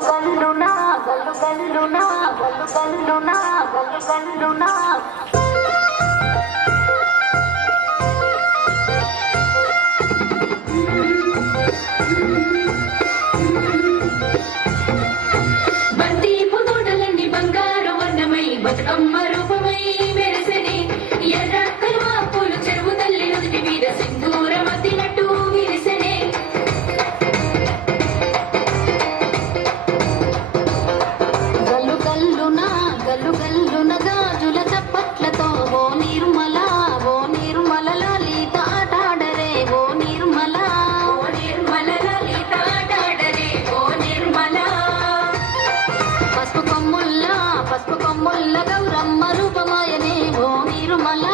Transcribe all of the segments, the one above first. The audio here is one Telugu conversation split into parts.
గల్లునా గల్లు గల్లునా గల్లు గల్లునా గల్లు గల్లునా బంతి పుతోటలన్నీ బంగారు వర్ణమై బతుకమ్మ రూపమై మెరసని ఎర్ర కలువ పూలు చెరువు తల్లి నుదుటి మీద సింధూరం అద్దినట్టు విరిసెనే గల్లు గల్లునా గల్లు గల్లున గాజుల చప్పట్లతో ఓ నిర్మల లలిత ఆటాడరే ఓ నిర్మల లలిత ఆటాడరే ఓ నిర్మల పసుపు కొమ్ముల్ల గౌరమ్మ రూపమాయనే ఓ నిర్మల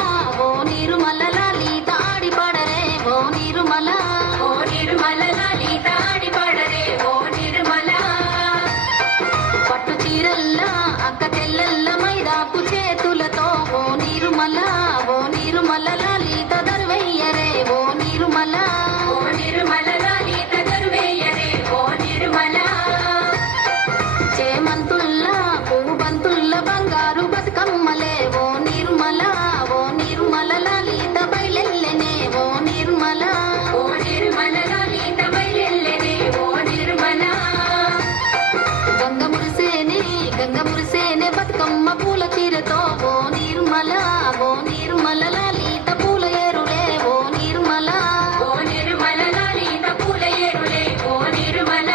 లలిత ఆడి పాడరే ఓ నిర్మల లలిత ఆడి పాడరే ఓ నిర్మల పట్టు చీరల్లా అక్క తెల్లల్ల మైదాకు చేతులతో ఓ నిర్మల లలిత దర్వయ్యరే ఓ నిర్మల లలిత దర్వేయరే ఓ నిర్మల చేమంతుల్లా పువ్వు బంతుల్ల బంగారు బతుకమ్మలే ఓ నిర్మల లలిత బయలెల్లెనే ఓ నిర్మల లలిత బయలెల్లెనే ఓ నిర్మల గంగ మురిసేనే బతుకమ్మ పూల తీరతో ఓ నిర్మల లలిత పూల ఏరులే ఓ నిర్మల లలిత పూల ఏరులే ఓ నిర్మల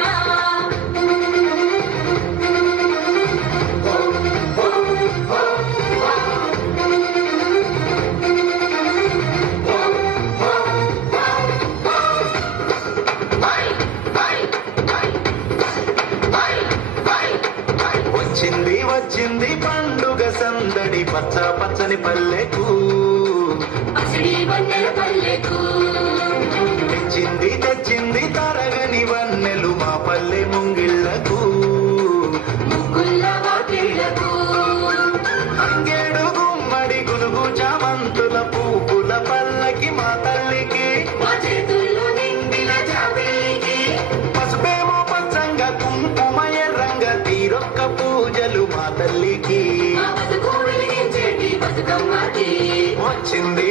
వచ్చింది పండుగ సందడి పచ్చ పచ్చని పల్లెకు పసిడి వన్నెల పల్లెకు తెచ్చింది తరగని వన్నెలు మా పల్లె ముంగిళ్లకు ముగ్గుల్ల వాకిళ్లకు అంగేడు గుమ్మడి గునుగు చామంతుల పూపుల పల్లకి మా తల్లికి మా చేతుల్లో నిండిన జాబిలికి పసుపేమో పచ్చంగా కుంకుమ ఎర్రంగా తీరొక్క పూజలు మా తల్లికి మా బతుకు వెలిగించేటి బతుకమ్మకి వచ్చింది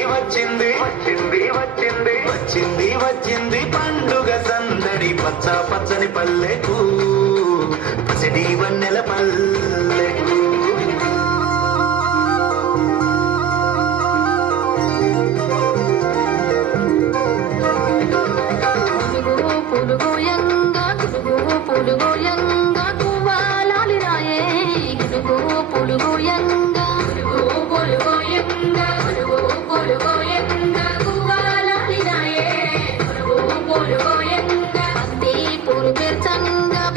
పండుగ సందడి పచ్చ పచ్చని పల్లెకు పసిడి వన్నెల పల్లెకు పులుగోయంగా కువ్వాలాలి రాయే పులుగోయంగా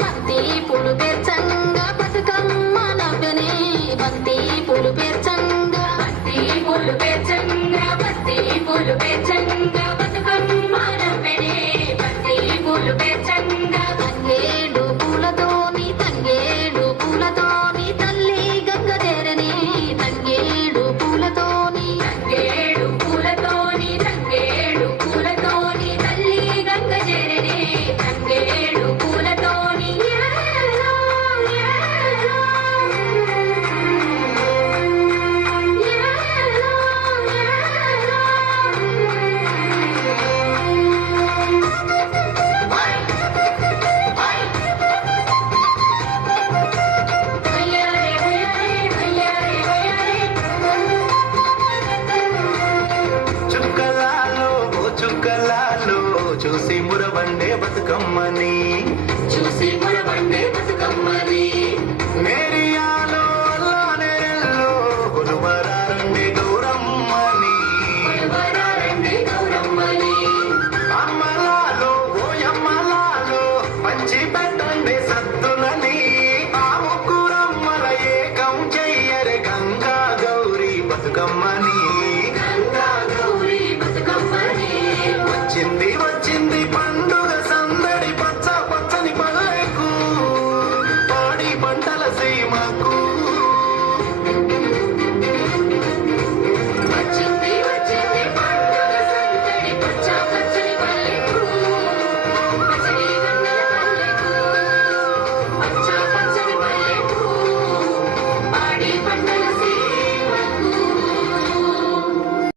బంతి పూలు పేర్చంగా బతుకమ్మ నవ్వనే బంతి పూలు పేర్చంగా బతుకమ్మ నవ్వెనే బంతి పూలు పేర్చంగా తంగేడు పూలతోని తల్లి గంగ చేరని తంగేడు పూలతోని తల్లి గంగ చేరనే తంగేడు పూలతోని చుక్కలాలో చూసి మురవండే బతుకమ్మని